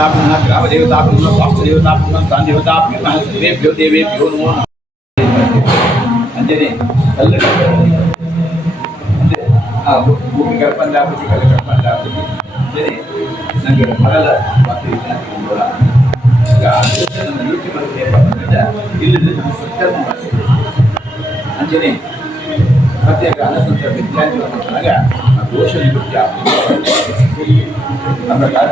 देवताभ्यः ग्रामदेवताभ्यः वास्तुदेवताभ्यः स्थानदेवताभ्यः सर्वेभ्यो देवेभ्यो नमो नमः अंजने कल्लड़ भूमि कल्पन लाभुची कल कल्पन लाभुची अंजने नंगे मगल ಮತ್ತು ಇದನ್ನ ಈಗ ನನ್ನ ಯೂಟ್ಯೂಬ್ ಅಲ್ಲಿ ಬಂದಿದ್ದ ಇಲ್ಲಿ ನಮ್ಮ ಸತ್ಕರ್ಮ ಮಾಡ್ತೀವಿ ಅಂಜನೆ ಪ್ರತ್ಯೇಕ ಅನಸಂತ ವಿದ್ಯಾರ್ಥಿಗಳು ಬಂದಾಗ ಆ ದೋಷ ನಿವೃತ್ತಿ ಆಗ್ತದೆ ಆ ಪ್ರಕಾರ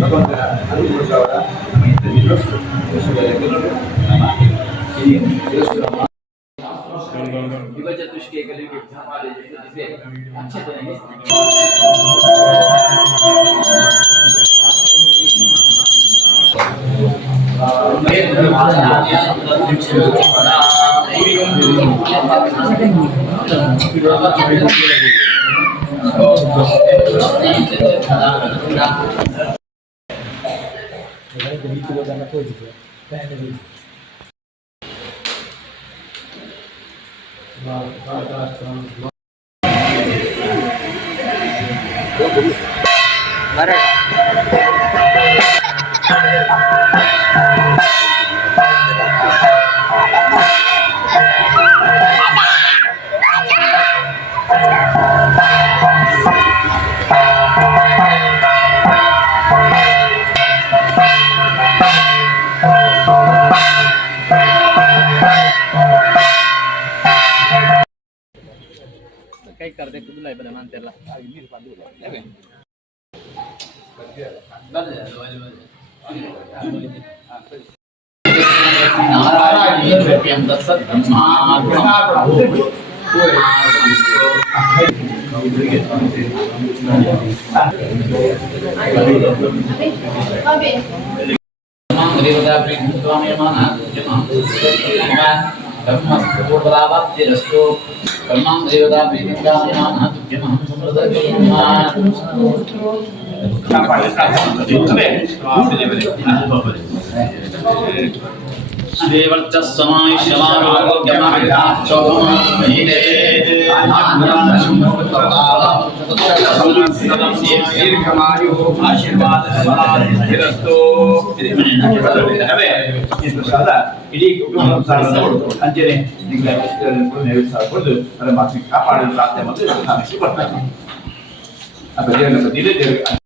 ಭಗವಂತನ ಅನುಗ್ರಹವರ ನಮ್ಮ ಇಂಥ ದೋಷಗಳೆಲ್ಲರೂ ನಮ್ಮ ಹಿರಿಯ ದೇವಸ್ಥಾನ ಯುವ ಚತುಷ್ಟಿಯ ಕಲಿಗೆ ಅಚ್ಚತನಿಗೆ ಕೈ ಕರ್ದೆ ಕುದುಲೈ ಬನ ಅಂತೆಲ್ಲ ಇಲ್ಲಿ ಬಂದಿಲ್ಲ ಲೇವೆ ನಾರಾಯಣ ದಸತ್ कर्मस्तुर्बलावाप्तिरस्तु कर्मां देवता प्रीतिकामयानः तुभ्यमहं ಇಡೀ ಅಂಜನೆ ಅದರ ಮಾತ್ರ ಕಾಪಾಡಲು ಪ್ರಾರ್ಥನೆ ಮತ್ತು ಸಾಧಿಸಿ ಬರ್ತಾನೆ ಆ ದೇವರ ಬದಿಯಲ್ಲಿ ದೇವರಿಗೆ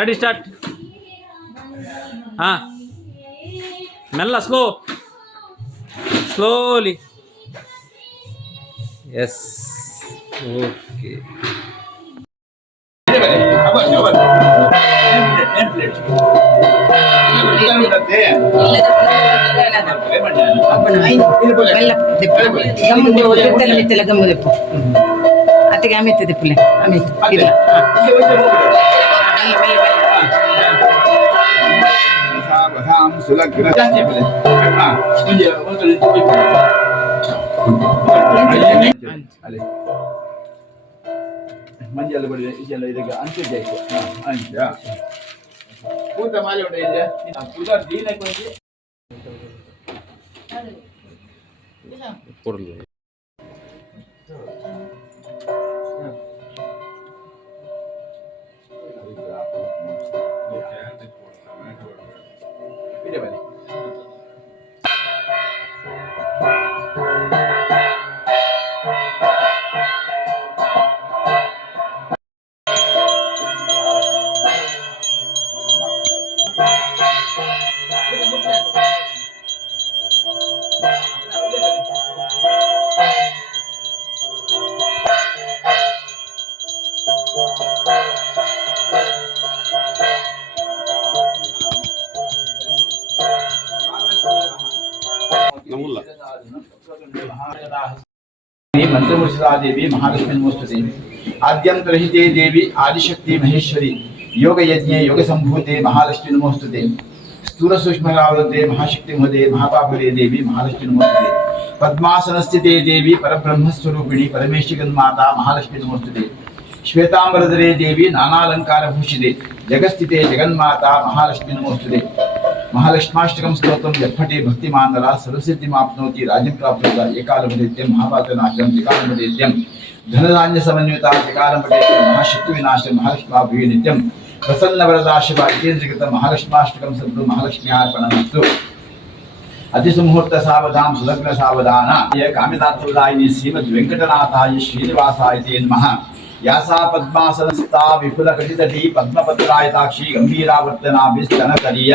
ರೆಡಿ ಸ್ಟಾರ್ಟ್. ಹಾಂ, ಮೆಲ್ಲ, ಸ್ಲೋಲಿ. Yes, okay. గమ్ము తెప్పు అతిగా అమ్మెత్తి తెప్పులే అమ్మెత్తి ಮಂಜಲ್ಲ ಬಡಿದೆ ಇದೆಲ್ಲ ಇದಕ್ಕೆ ಅಂತಿದ್ದೆ ಕೂತ ಮಾಲೆ ಹೊಡೆ ಇದೆ ಪೂಜಾ ದೀನಕ್ಕೆ ಬಂದು ಇದೆ ಬನ್ನಿ. मंत्रमुषिता देवी महालक्ष्मी नमोस्तुते. आद्यंतरहिते देवी आदिशक्ति महेश्वरी योग यज्ञे योग संभूते महालक्ष्मी नमोस्तुते. स्थूल सूक्ष्मरावृते महाशक्ति महोदये महापापरे देवी महालक्ष्मी नमोस्तुते. पद्मासनस्थिते देवी परब्रह्म स्वरूपिणी परमेश्वरी माता महालक्ष्मी नमोस्तुते. श्वेतांबरधरे देवी नानालंकार भूषिते जगस्थिते जगन्माता महालक्ष्मी नमोस्तुते. महालक्ष्माष्टकं स्तोत्रं यत्पठे भक्तिमानरा सर्वसिद्धिमाप्नोति राज्यं प्राप्नोति. एकालमदैत्यं महापातनाशनं त्रिकालमदैत्यं धनधान्य समन्विता त्रिकालमदैत्यं महाशक्तिविनाशं महालक्ष्माभिः नित्यं प्रसन्नवरदा शिवा इतेन्द्रकृतं महालक्ष्माष्टकं सद्गुरु महालक्ष्म्यार्पणमस्तु. अतिसुमुहूर्त सावधान सुलग्न सावधान कामितार्थप्रदायिनी श्रीमद्वेंकटनाथाय श्रीनिवासाय ते नमः. यासा पद्मासनस्था विपुलकटितटी पद्मपत्रायताक्षी गंभीरावर्तनाभिस्तनकरीय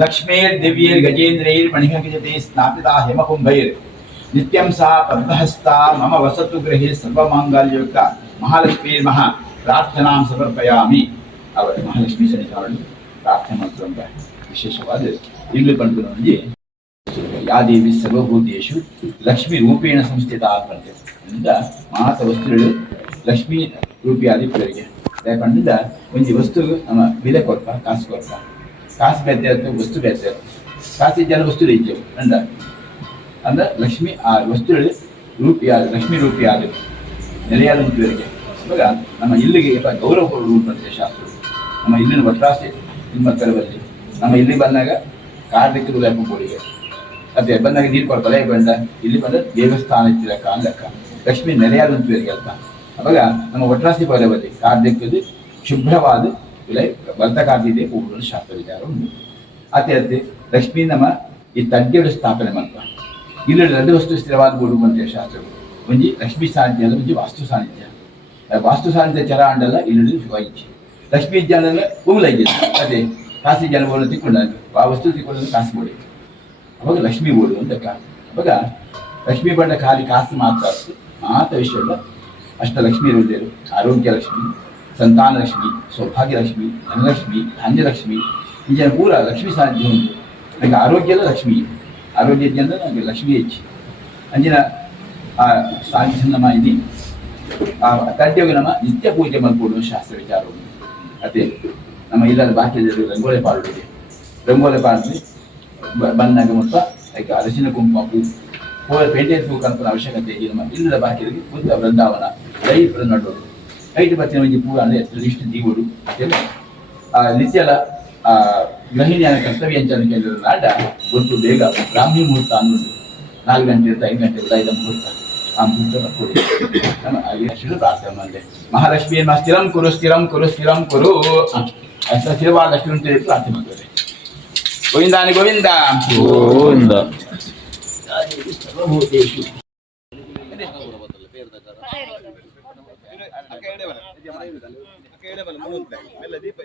लक्ष्मीर्दिव्यैर्गजेन्द्रैर्मणिगजते स्नापिता हेमकुंभैर् नित्यं सा पद्महस्ता मम वसतु गृहे सर्वमांगल्ययुक्ता महालक्ष्मीर्मः प्रार्थनां समर्पयामि. अवर महालक्ष्मी सन्निधानದಲ್ಲಿ ಪ್ರಾರ್ಥನೆ ಮಾಡುವಂತ ವಿಶೇಷವಾದ ಇಲ್ಲಿ ಬಂದು ಯಾ ದೇವಿ ಸರ್ವಭೂತೇಷು ಲಕ್ಷ್ಮೀ ರೂಪೇಣ ಸಂಸ್ಥಿತಾ ಅಂತ ಇಂದ ಮಾತ ವಸ್ತುಗಳು ಲಕ್ಷ್ಮೀ ರೂಪಿಯಾದಿ ಪದವಿಗೆ ಯಾಕಂದ್ರೆ ಒಂದು ವಸ್ತು ನಮ್ಮ ಬೆಲೆ ಕೊಡ್ಪ ಕಾಸು ಕೊಡ್ಪ ಕಾಸು ಬೇತೆ ವಸ್ತು ಬೇತೆ ಕಾಸು ಜನ ವಸ್ತು ಇದ್ದೇವೆ ಅಂದ ಅಂದ್ರೆ ಲಕ್ಷ್ಮಿ ಆ ವಸ್ತುಗಳು ರೂಪಿಯಾದ ಲಕ್ಷ್ಮೀ ರೂಪಿಯಾದ ನೆಲೆಯಾದ ಮುಖ್ಯವರಿಗೆ ಇವಾಗ ನಮ್ಮ ಇಲ್ಲಿಗೆ ಗೌರವ ಕೊಡುವಂತೆ ಶಾಸ್ತ್ರ ನಮ್ಮ ಇಲ್ಲಿನ ಒಟ್ರಾಸೆ ನಿಮ್ಮ ಕರವಲ್ಲಿ ನಮ್ಮ ಇಲ್ಲಿ ಬಂದಾಗ ಕಾರ್ಮಿಕರು ಲೆಕ್ಕ ಬೋಡಿಗೆ ಅದೇ ಬಂದಾಗ ನೀರು ಕೊಡ್ತಾರೆ ಬಂದ ಇಲ್ಲಿ ಬಂದ ದೇವಸ್ಥಾನ ಇತ್ತಿರಕ್ಕ ಲೆಕ್ಕ ಲಕ್ಷ್ಮಿ ನೆಲೆಯಾದಂತವರಿಗೆ ಅರ್ಥ. ಅವಾಗ ನಮ್ಮ ಒಟ್ರಾಸಿ ಬರಬಲ್ಲಿ ಕಾರ್ಯಕ್ಕದು ಶುಭ್ರವಾದ ಇಲ್ಲ ಬಲ್ತ ಕಾರ್ಯದೆ ಪೂರ್ಣ ಶಾಸ್ತ್ರ ವಿಚಾರ ಉಂಟು. ಅದೇ ಅದೇ ಲಕ್ಷ್ಮೀ ನಮ್ಮ ಈ ತಡ್ಡಿಗಳು ಸ್ಥಾಪನೆ ಮಾಡ್ತಾ ಇಲ್ಲಿ ಎರಡು ವಸ್ತು ಸ್ಥಿರವಾದ ಬೋಡುವಂತೆ ಶಾಸ್ತ್ರಗಳು ಒಂಜಿ ಲಕ್ಷ್ಮೀ ಸಾನ್ನಿಧ್ಯ ಅಲ್ಲ ಒಂಜಿ ವಾಸ್ತು ಸಾನ್ನಿಧ್ಯ. ವಾಸ್ತು ಸಾನ್ನಿಧ್ಯ ಚರ ಅಂಡಲ್ಲ ಇಲ್ಲಿ ಶಿವಾಯಿಚ್ಚಿ ಲಕ್ಷ್ಮೀ ಜನ ಉಗುಲೈಗೆ ಅದೇ ಕಾಸಿ ಜನ ಬೋಡು ತಿಕ್ಕೊಂಡ ಆ ವಸ್ತು ತಿಕ್ಕೊಂಡು ಕಾಸು ಬೋಡಿ ಅವಾಗ ಲಕ್ಷ್ಮೀ ಬೋಡು ಅಂತ ಅವಾಗ ಲಕ್ಷ್ಮೀ ಬಣ್ಣ ಖಾಲಿ ಕಾಸು ಮಾತ್ರ ಮಾತ ವಿಷಯ ಅಷ್ಟ ಲಕ್ಷ್ಮೀ ಇರುವುದೇರು ಆರೋಗ್ಯ ಲಕ್ಷ್ಮಿ ಸಂತಾನ ಲಕ್ಷ್ಮಿ ಸೌಭಾಗ್ಯ ಲಕ್ಷ್ಮಿ ಧನಲಕ್ಷ್ಮಿ ಧಾನ್ಯಲಕ್ಷ್ಮಿ ಈ ಜನ ಪೂರ ಲಕ್ಷ್ಮೀ ಸಾನ್ನಿಧ್ಯ ಉಂಟು. ನನಗೆ ಆರೋಗ್ಯದ ಲಕ್ಷ್ಮಿ ಆರೋಗ್ಯ ಅಂದ್ರೆ ನನಗೆ ಲಕ್ಷ್ಮಿ ಹೆಚ್ಚಿ ಅಂಜಿನ ಆ ಸಾನ್ನಿಧ್ಯ ನಮ್ಮ ಇದು ಆ ತಡ್ಡಿಯೋಗಿ ನಮ್ಮ ನಿತ್ಯ ಪೂಜೆ ಮಾಡ್ಕೊಡುವ ಶಾಸ್ತ್ರ ವಿಚಾರ ಉಂಟು. ಅದೇ ನಮ್ಮ ಇಲ್ಲದ ಬಾಕ್ಯದಲ್ಲಿ ರಂಗೋಲೆ ಪಾಡುತ್ತದೆ ರಂಗೋಲೆ ಪಾಡಿದ್ರೆ ಬಂದಾಗ ಮತ್ತು ಅದಕ್ಕೆ ಅರಸಿನ ಕುಂಕುಮ ಪೂರ ಪೇಟೆ ಕಲ್ಪನ ಅವಶ್ಯಕತೆ ನಮ್ಮ ಇಲ್ಲದ ಬಾಕ್ಯದಲ್ಲಿ ಬುದ್ಧ ವೃಂದಾವನ ರೈತರ ನಡೋದು ಐದು ಬತ್ತಿನ ಒಂದು ಪೂರ ಅಂದರೆ ಇಷ್ಟು ದೀಗೋಡು ನಿತ್ಯಲ ಗೃಹಿಣಿಯ ಕರ್ತವ್ಯ ಅಂತ ನಾಡ ಗೊತ್ತು ಬೇಗ ಬ್ರಾಹ್ಮಿ ಮುಹೂರ್ತ ಅನ್ನೋದು 4 ಗಂಟೆ ಇರುತ್ತೆ 5 ಗಂಟೆ 5 ಮುಹೂರ್ತ ಆ ಮುಹೂರ್ತ ಕೊಡಿ ನಮ್ಮ ಅಲ್ಲಿ ಪ್ರಾರ್ಥನೆ ಮಾಡಿದೆ. ಮಹಾಲಕ್ಷ್ಮಿ ಸ್ಥಿರಂ ಕುರು ಸ್ಥಿರಂ ಕುರು ಸ್ಥಿರಂ ಕುರು ಅಷ್ಟ ಸ್ಥಿರವಾದ ಲಕ್ಷ್ಮಿ ಅಂತ ಹೇಳಿ ಪ್ರಾರ್ಥನೆ ಮಾಡ್ತಾರೆ. ಗೋವಿಂದಾನಿ ಗೋವಿಂದ ಗೋವಿಂದ ಸರ್ವಭೂತೇಷು ದೀಪ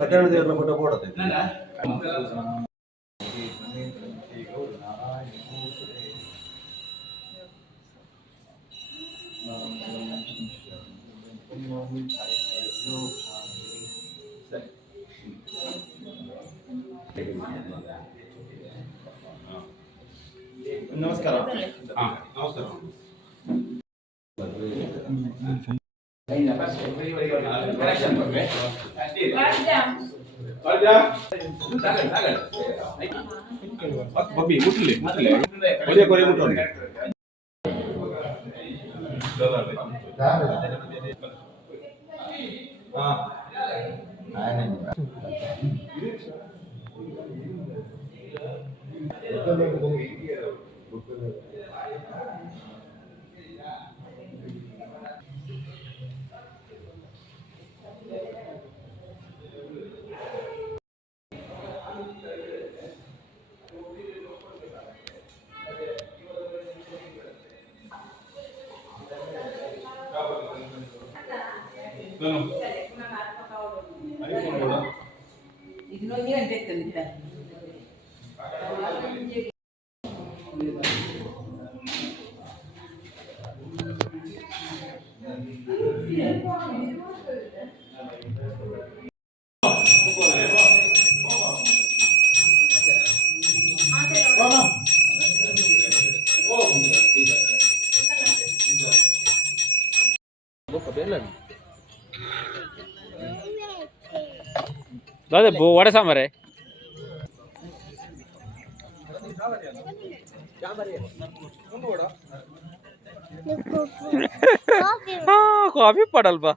ಸತ್ಯನಾರಾಯಣ ದೇವರ ಫೋಟೋ ಕೊಡೋದು ನಮಸ್ಕಾರ ನಮಸ್ಕಾರ ಬಬ್ಬಿ ಮುಟ್ಲಿ ಮುಟ್ಲಿ ಕೊನೆ ಕೊನೆ ಮುಟ್ಟೋಣ Ini yang kita. दादा वडे सांबार आहे कॉफी पडल बा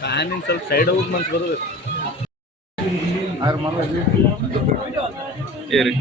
ಫ್ಯಾನಿನ ಸ್ವಲ್ಪ ಸೈಡ್ ಔಟ್ ಮನ್ಸು ಬರೋದು ಏರಿ